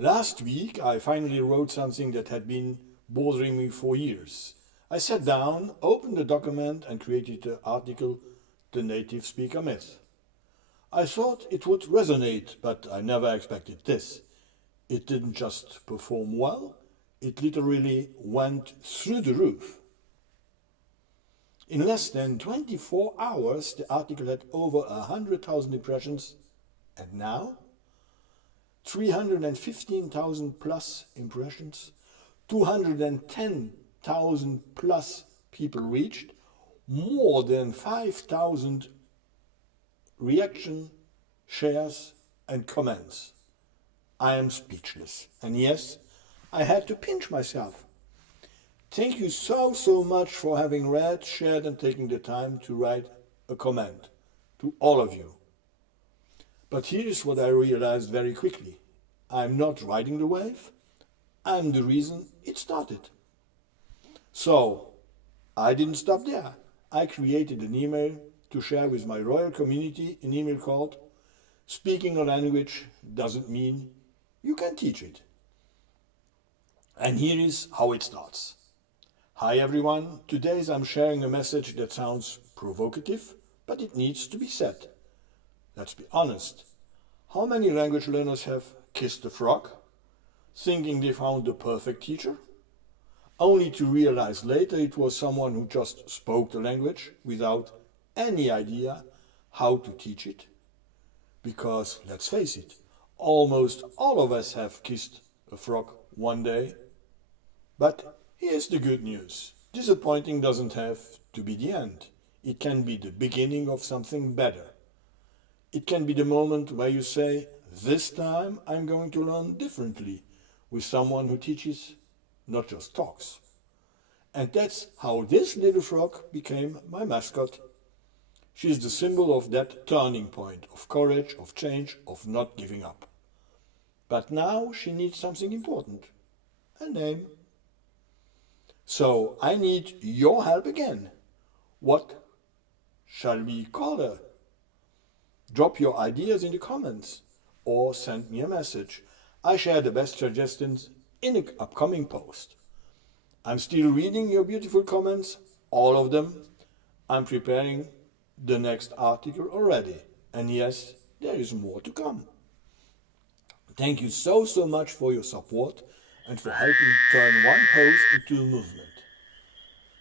Last week I finally wrote something that had been bothering me for years. I sat down, opened the document, and created the article The Native Speaker Myth. I thought it would resonate, but I never expected this. It didn't just perform well, it literally went through the roof. In less than 24 hours, the article had over 100,000 impressions, and now 315,000 plus impressions, 210,000 plus people reached, more than 5,000 reaction, shares and comments. I am speechless. And yes, I had to pinch myself. Thank you so much for having read, shared and taking the time to write a comment. To all of you. But here is what I realized very quickly. I'm not riding the wave. I'm the reason it started. So, I didn't stop there. I created an email to share with my royal community, an email called Speaking a Language Doesn't Mean You Can Teach It. And here is how it starts. Hi everyone, today I'm sharing a message that sounds provocative, but it needs to be said. Let's be honest. How many language learners have kissed a frog, thinking they found the perfect teacher, only to realize later it was someone who just spoke the language without any idea how to teach it? Because, let's face it, almost all of us have kissed a frog one day. But here's the good news. Disappointing doesn't have to be the end. It can be the beginning of something better. It can be the moment where you say, this time I'm going to learn differently with someone who teaches, not just talks. And that's how this little frog became my mascot. She is the symbol of that turning point, of courage, of change, of not giving up. But now she needs something important, a name. So I need your help again. What shall we call her? Drop your ideas in the comments or send me a message. I share the best suggestions in an upcoming post. I'm still reading your beautiful comments, all of them. I'm preparing the next article already. And yes, there is more to come. Thank you so much for your support and for helping turn one post into a movement.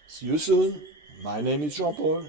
See you soon. My name is Jean-Paul.